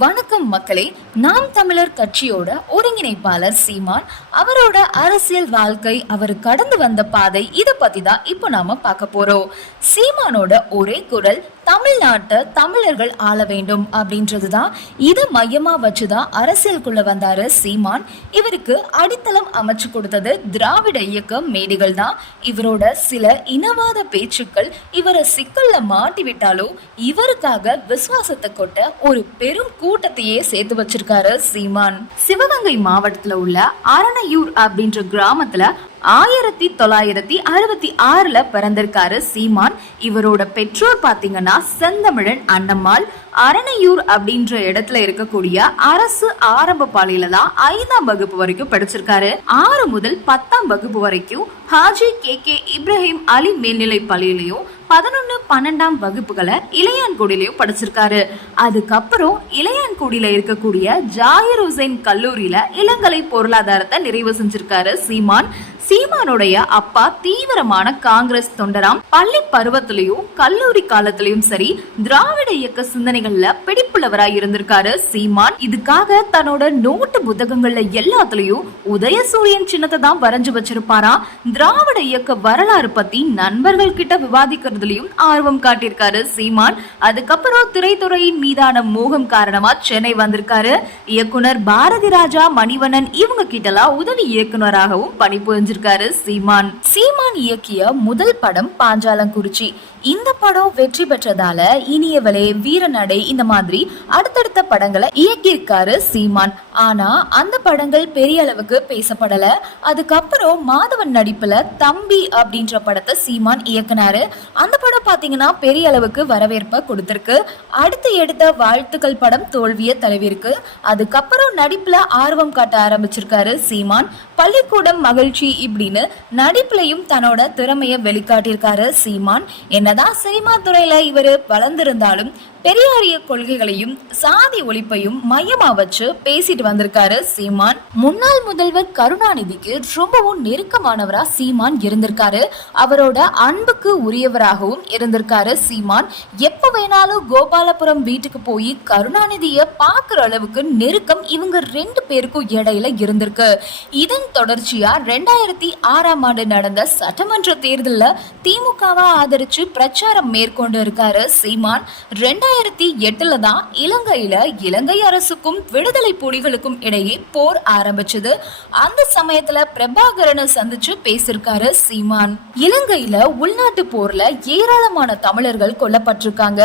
வணக்கம் மக்களே நாம் தமிழர் கட்சியோட ஒருங்கிணைப்பாளர் சீமான் அவரோட அரசியல் வாழ்க்கை அவர் கடந்து வந்த பாதை இதை பத்தி தான் இப்போ நாம பார்க்க போறோம். சீமானோட ஒரே குரல் தமிழ்நாட்டை தமிழர்கள் ஆள வேண்டும் அப்படின்றது தான் இதை வச்சு தான் அரசியலுக்குள்ள வந்தாரு சீமான். இவருக்கு அடித்தளம் அமைச்சு கொடுத்தது திராவிட இயக்க மேடைகள் தான். இவரோட சில இனவாத பேச்சுக்கள் இவரை சிக்கல்ல மாட்டி விட்டாலும் இவருக்காக விசுவாசத்தை கொட்ட ஒரு பெரும் கூட்டத்தையே சேர்த்து வச்சிருக்காரு சீமான். சிவகங்கை மாவட்டத்தில் உள்ள அரணையூர் அப்படின்ற கிராமத்தில் ஆயிரத்தி தொள்ளாயிரத்தி அறுபத்தி ஆறுல பிறந்திருக்காரு சீமான். இவரோட பெற்றோர் பாத்தீங்கன்னா செந்தமிழன் அண்ணம்மாள். அரணையூர் அப்படின்ற இடத்துல இருக்கக்கூடிய அரசு ஆரம்ப பள்ளியில தான் ஐந்தாம் வகுப்பு வரைக்கும் படிச்சிருக்காரு. ஆறு முதல் பத்தாம் வகுப்பு வரைக்கும் ஹாஜி கே. கே. இப்ராஹிம் அலி மேல்நிலை பள்ளியிலையும் பதினொன்னு பன்னெண்டாம் வகுப்புகளை இளையான்குடியிலையும் படிச்சிருக்காரு. அதுக்கப்புறம் இளையான்குடியில இருக்கக்கூடிய ஜாயிர் ஹுசைன் கல்லூரியில இளங்கலை பொருளாதாரத்தை நிறைவு செஞ்சிருக்காரு சீமான். சீமானுடைய அப்பா தீவிரமான காங்கிரஸ் தொண்டராம். பள்ளி பருவத்திலையும் கல்லூரி காலத்திலையும் சரி திராவிட இயக்க சிந்தனைகள்ல பிடிப்புள்ளவராய் இருந்திருக்காரு சீமான். இதுக்காக தன்னோட நோட்டு புத்தகங்கள்ல எல்லாத்துலயும் உதயசூரியன் சின்னத்தை தான் வரைஞ்சு வச்சிருப்பாராம் திராவிட இயக்க வரலாறு பத்தி நண்பர்கள் கிட்ட விவாதிக்கிறதுலயும் ஆர்வம் காட்டியிருக்காரு சீமான். அதுக்கப்புறம் திரைத்துறையின் மீதான மோகம் காரணமா சென்னை வந்திருக்காரு. இயக்குனர் பாரதி ராஜா மணிவண்ணன் இவங்க கிட்டலாம் உதவி இயக்குனராகவும் பணிபுரிஞ்சிருக்காரு. சீமான். சீமான் இயக்கிய முதல் படம் பாஞ்சாலங்குறிச்சி. இந்த படம் வெற்றி பெற்றதால இனியவளே வீரநடை இந்த மாதிரி அடுத்தடுத்த படங்களை இயக்கியிருக்காரு சீமான். ஆனா அந்த படங்கள் பெரிய அளவுக்கு பேசப்படல. அதுக்கப்புறம் மாதவன் நடிப்புல தம்பி அப்படின்ற படத்தை சீமான் இயக்குனாரு. அந்த படம் பாத்தீங்கன்னா பெரிய அளவுக்கு வரவேற்பை கொடுத்திருக்கு. அடுத்து எடுத்த வாழ்த்துக்கள் படம் தோல்விய தழுவிருக்கு அதுக்கப்புறம் நடிப்புல ஆர்வம் காட்ட ஆரம்பிச்சிருக்காரு சீமான். பள்ளிக்கூடம் மகிழ்ச்சி இப்படின்னு நடிப்புலையும் தன்னோட திறமையை வெளிக்காட்டியிருக்காரு சீமான். என்னதான் சினிமா துறையில இவரு வளர்ந்திருந்தாலும் பெரியாரிய கொள்கைகளையும் சாதி ஒழிப்பையும் மையமா வச்சு பேசிட்டு வந்திருக்காரு சீமான். முன்னாள் முதல்வர் கருணாநிதிக்கு ரொம்பவும் நெருக்கமானவரா சீமான் இருந்திருக்காரு. அவரோட அன்புக்கு உரியவராகவும் இருந்திருக்காரு சீமான். எப்ப வேணாலும் கோபாலபுரம் வீட்டுக்கு போய் கருணாநிதிய பாக்குற அளவுக்கு நெருக்கம் இவங்க ரெண்டு பேருக்கும் இடையில இருந்திருக்கு. இதன் தொடர்ச்சியா ரெண்டாயிரத்தி ஆறாம் ஆண்டு நடந்த சட்டமன்ற தேர்தலில் திமுகவை ஆதரிச்சு பிரச்சாரம் மேற்கொண்டு இருக்காரு சீமான். ரெண்டாயிரத்தி எட்டுல தான் இலங்கையில இலங்கை அரசுக்கும் விடுதலை புலிகளுக்கும் இடையே போர் ஆரம்பிச்சது. அந்த சமயத்துல பிரபாகரனை சந்திச்சு பேசியிருக்காரு சீமான். இலங்கையில உள்நாட்டு போர்ல ஏராளமான தமிழர்கள் கொல்லப்பட்டிருக்காங்க.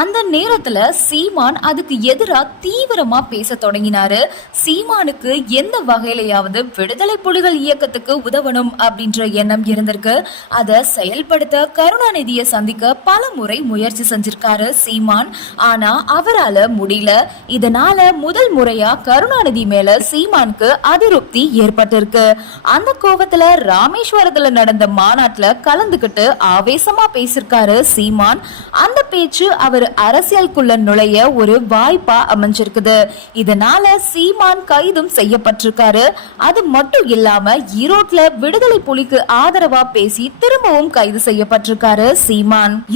அந்த நேரத்துல சீமான் அதுக்கு எதிராக தீவிரமா பேச தொடங்கினாரு. சீமானுக்கு எந்த வகையிலையாவது விடுதலை புலிகள் இயக்கத்துக்கு உதவணும் அப்படின்ற எண்ணம் இருந்திருக்கு. அதை செயல்படுத்த கருணாநிதியை சந்திக்க பல முறை முயற்சி செஞ்சிருக்காரு சீமான். ஆனா அவரால முடியல. இதனால முதல் முறையா கருணாநிதி மேல சீமானுக்கு அதிருப்தி ஏற்பட்டிருக்கு. அந்த கோவத்துல ராமேஸ்வரத்துல நடந்த மாநாட்டுல கலந்துகிட்டு ஆவேசமா பேசியிருக்காரு சீமான். அந்த பேச்சு அவர் அரசியலுக்குள்ள நுழைய ஒரு வாய்ப்பா அமைஞ்சிருக்குது. இதனால சீமான் கைதும் செய்யப்பட்டிருக்காரு. அது மட்டும் இல்லாம ஈரோட்ல விடுதலை புலிக்கு ஆதரவா பேசி திரும்பவும் கைது செய்யப்பட்டிருக்காரு சீமான்.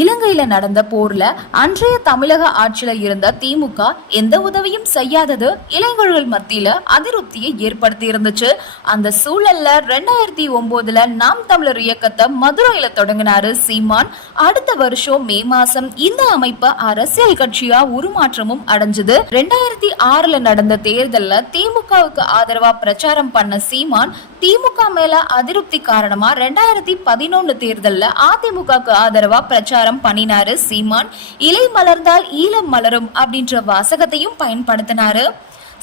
இலங்கையில நடந்த போர்ல அன்றைய தமிழக ஆட்சியில இருந்த திமுக எந்த உதவியும் செய்யாதது இளைஞர்கள் மத்தியில அதிருப்தியை ஏற்படுத்தி இருந்துச்சு அந்த சூழல்ல ரெண்டாயிரத்தி ஒன்பதுல நாம் தமிழர் இயக்கத்தை மதுரையில தொடங்கினாரு சீமான். அடுத்த வருஷம் மே மாசம் இந்த அமைப்பு அரசியல் கட்சியா உருமாற்றமும் அடைஞ்சது. ரெண்டாயிரத்தி ஆறுல நடந்த தேர்தல்ல திமுகவுக்கு ஆதரவா பிரச்சாரம் பண்ண சீமான் திமுக மேல அதிருப்தி காரணமா ரெண்டாயிரத்தி பதினொன்னு தேர்தல்ல அதிமுகவுக்கு ஆதரவா பிரச்சாரம் பண்ணினாரு சீமான். இலை மலர்ந்தால் ஈழம் மலரும் அப்படின்ற வாசகத்தையும் பயன்படுத்தினாரு.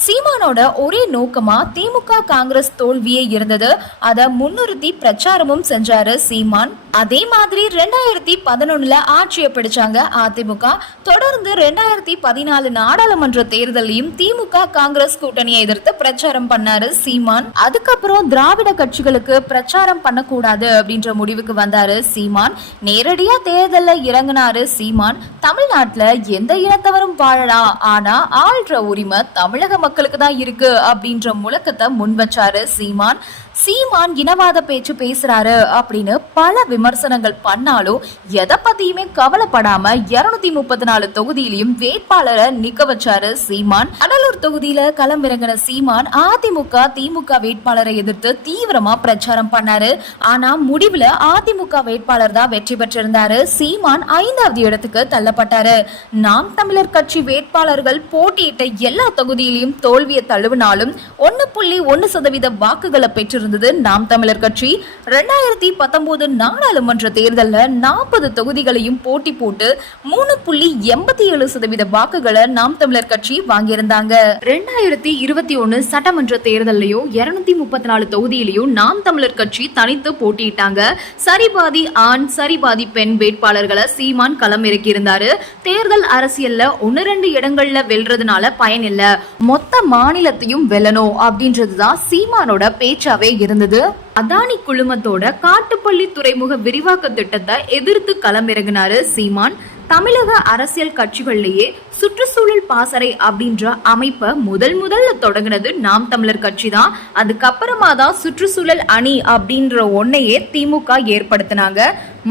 சீமானோட ஒரே நோக்கமா திமுக காங்கிரஸ் தோல்வியே இருந்தது. அதை முன்னிறுத்தி பிரச்சாரமும் செஞ்சாரு சீமான். அதே மாதிரி ரெண்டாயிரத்தி பதினொன்னுல ஆட்சியை பிடிச்சாங்க அதிமுக. தொடர்ந்து ரெண்டாயிரத்தி பதினாலு நாடாளுமன்ற தேர்தலையும் திமுக காங்கிரஸ் கூட்டணியை எதிர்த்து பிரச்சாரம் பண்ணாரு சீமான். அதுக்கப்புறம் திராவிட கட்சிகளுக்கு பிரச்சாரம் பண்ணக்கூடாது அப்படின்ற முடிவுக்கு வந்தாரு சீமான். நேரடியா தேர்தலில் இறங்கினாரு சீமான். தமிழ்நாட்டுல எந்த இனத்தவரும் வாழலாம் ஆனா ஆள்ற உரிமை தமிழக மக்களுக்கு தான் இருக்கு அப்படின்ற முழக்கத்தை முன் வச்சாரு சீமான். சீமான் இனவாத பேச்சு பேசுறாரு அப்படின்னு பல விமர்சனங்கள் பண்ணாலும் எதை பத்தியுமே கவலைப்படாம இருநூத்தி முப்பத்தி நாலு தொகுதியிலையும் வேட்பாளரை நிக்க வச்சாரு சீமான். கடலூர் தொகுதியில களமிறங்கின சீமான் அதிமுக திமுக வேட்பாளரை எதிர்த்து தீவிரமா பிரச்சாரம் பண்ணாரு. ஆனா முடிவுல அதிமுக வேட்பாளர் தான் வெற்றி பெற்றிருந்தாரு. சீமான் ஐந்தாவது இடத்துக்கு தள்ளப்பட்டாரு. நாம் தமிழர் கட்சி வேட்பாளர்கள் போட்டியிட்ட எல்லா தொகுதியிலையும் தோல்வியை தழுவினாலும் ஒன்னு புள்ளி ஒன்னு சதவீத வாக்குகளை பெற்று பெற்றிருந்தது நாம் தமிழர் கட்சி ரெண்டாயிரத்தி பத்தொன்பது நாடாளுமன்ற தேர்தலில் நாற்பது தொகுதிகளையும் போட்டி போட்டு மூணு புள்ளி எண்பத்தி ஏழு சதவீத வாக்குகளை நாம் தமிழர் கட்சி வாங்கியிருந்தாங்க. ரெண்டாயிரத்தி இருபத்தி ஒன்னு சட்டமன்ற தேர்தலையும் இருநூத்தி முப்பத்தி நாலு தொகுதியிலையும் நாம் தமிழர் கட்சி தனித்து போட்டியிட்டாங்க. சரிபாதி ஆண் சரிபாதி பெண் வேட்பாளர்களை சீமான் களம் இறக்கியிருந்தாரு தேர்தல் அரசியல்ல ஒன்னு ரெண்டு இடங்கள்ல வெல்றதுனால பயன் இல்ல மொத்த மாநிலத்தையும் வெல்லணும் அப்படின்றதுதான் சீமானோட பேச்சாவே இருந்தது. அதானி குழுமத்தோட காட்டுப்பள்ளி துறைமுக விரிவாக்க திட்டத்தை எதிர்த்து களமிறங்கினாரு சீமான். தமிழக அரசியல் கட்சிகள்லயே சுற்றுச்சூழல் பாசறை அப்படின்ற அமைப்பை முதல் முதல்ல தொடங்கினது நாம் தமிழர் கட்சி தான் அதுக்கப்புறமா தான் சுற்றுச்சூழல் அணி அப்படின்ற ஒன்னையே திமுக ஏற்படுத்தினாங்க.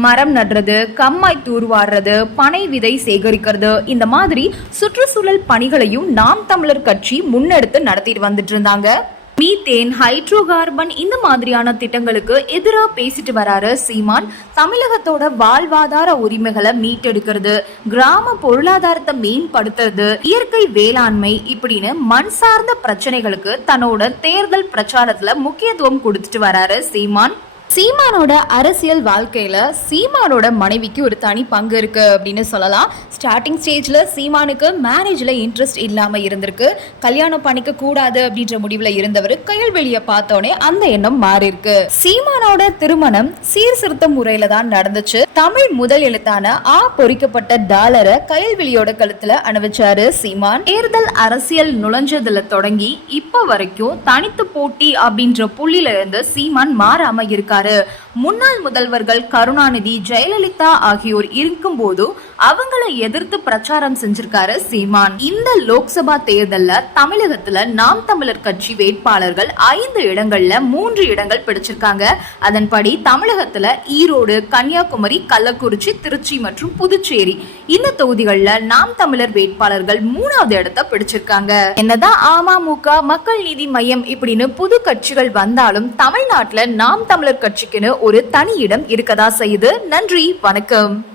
மரம் நடுறது கம்மாய் தூர்வாடுறது பனை விதை சேகரிக்கிறது இந்த மாதிரி சுற்றுச்சூழல் பணிகளையும் நாம் தமிழர் கட்சி முன்னெடுத்து நடத்திட்டு வந்துட்டு இருந்தாங்க. மீத்தேன் ஹைட்ரோ கார்பன் இந்த மாதிரியான திட்டங்களுக்கு எதிராக பேசிட்டு வராரு சீமான். தமிழகத்தோட வாழ்வாதார உரிமைகளை மீட்டெடுக்கிறது கிராம பொருளாதாரத்தை மேம்படுத்துறது இயற்கை வேளாண்மை இப்படின்னு மண் சார்ந்த பிரச்சனைகளுக்கு தன்னோட தேர்தல் பிரச்சாரத்துல முக்கியத்துவம் கொடுத்துட்டு வராரு சீமான். சீமானோட அரசியல் வாழ்க்கையில சீமானோட மனைவிக்கு ஒரு தனி பங்கு இருக்கு அப்படின்னு சொல்லலாம். ஸ்டார்டிங் ஸ்டேஜ்ல சீமானுக்கு மேரேஜ்ல இன்ட்ரெஸ்ட் இல்லாம இருந்திருக்கு. கல்யாணம் பண்ணிக்க கூடாது அப்படின்ற முடிவுல இருந்தவர் கையல்வெளியை பார்த்தோன்னே அந்த எண்ணம் மாறி இருக்கு சீமானோட திருமணம் சீர்திருத்த முறையில தான் நடந்துச்சு. தமிழ் முதல் எழுத்தான ஆ பொறிக்கப்பட்ட டாலரை கையல்வெளியோட கழுத்துல அணிவிச்சாரு சீமான். தேர்தல் அரசியல் நுழைஞ்சதுல தொடங்கி இப்ப வரைக்கும் தனித்து போட்டி அப்படின்ற புள்ளில இருந்து சீமான் மாறாம இருக்காரு. இருக்காரு முன்னாள் முதல்வர்கள் கருணாநிதி ஜெயலலிதா ஆகியோர் இருக்கும் போது அவங்கள எதிர்த்து பிரச்சாரம் செஞ்சிருக்காரு சீமான். இந்த லோக்சபா தேர்தல்ல தமிழகத்துல நாம் தமிழர் கட்சி வேட்பாளர்கள் ஐந்து இடங்கள்ல மூன்று இடங்கள் பிடிச்சிருக்காங்க. அதன்படி தமிழகத்துல ஈரோடு கன்னியாகுமரி கள்ளக்குறிச்சி திருச்சி மற்றும் புதுச்சேரி இந்த தொகுதிகளில் நாம் தமிழர் வேட்பாளர்கள் மூணாவது இடத்தை பிடிச்சிருக்காங்க. என்னதான் அமமுக மக்கள் நீதி மையம் இப்படின்னு புது கட்சிகள் வந்தாலும் தமிழ்நாட்டுல நாம் தமிழர் கட்சிக்குன்னு ஒரு தனி இடம் இருக்கதா செய்யுது. நன்றி வணக்கம்.